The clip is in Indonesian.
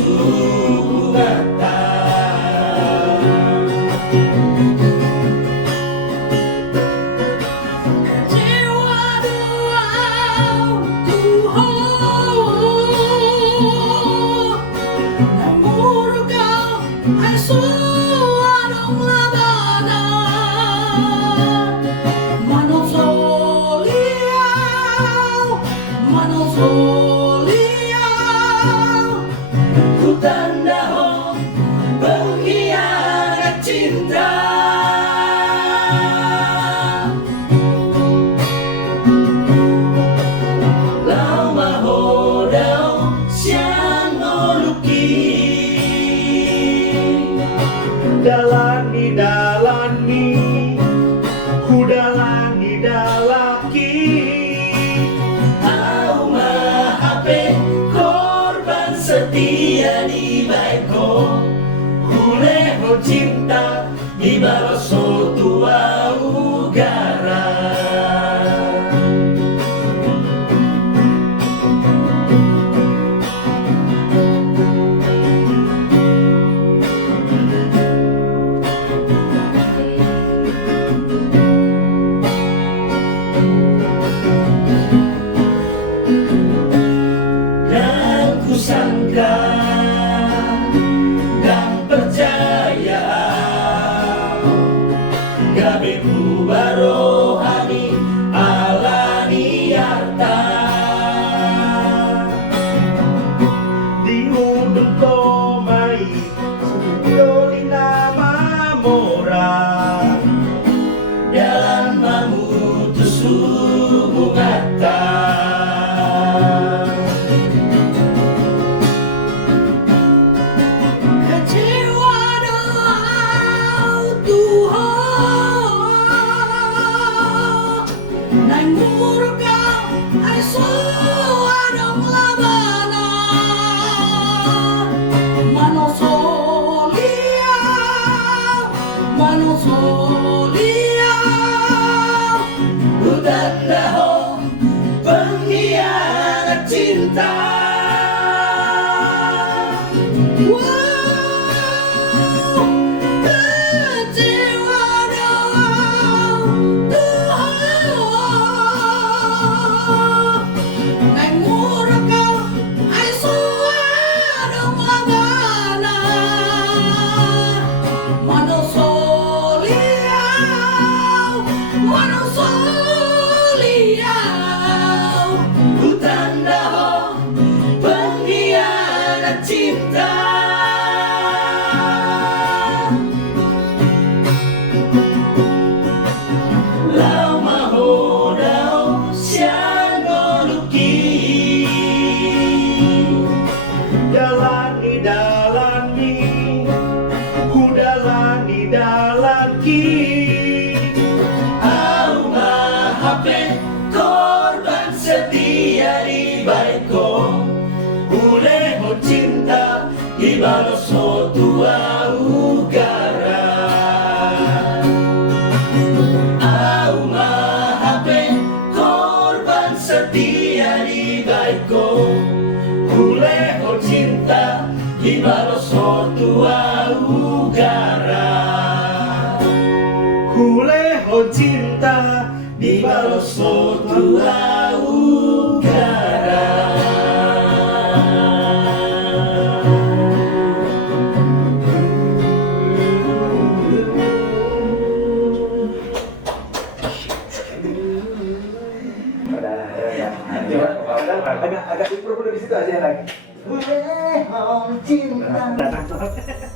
sungatan. Kecewa doa Tuhan, namun kau ai suarong labana manusia Ku tanda ho pengkhianat cinta. Lau mahodau siang ngoluki dalani ku dalaki au mahape korban setia di baiko kuleho cinta di baloso tua ugara. Dan kusangka dan percaya gabe ku barohani alani harta di undung komai studio di nama mora dalam memutus sungatan. Kecewa doa Tuhan, namun kau ai suarong labana manusia Ku tanda ho pengkhianat cinta. Wow, kecewa doa Tuhan, namun kau ai suarong labana manusia Ku tanda ho pengkhianat cinta. Lau mahodau siang ngoluki dalani ku dalaki au mahape korban setia di baiko kuleho cinta di baloso tua ugara. Au mahape korban setia di baiko kuleho cinta di baloso tua ugara. Kuleho cinta di baloso tua ugara. Agak improve di situ aja lagi. Boleh cinta.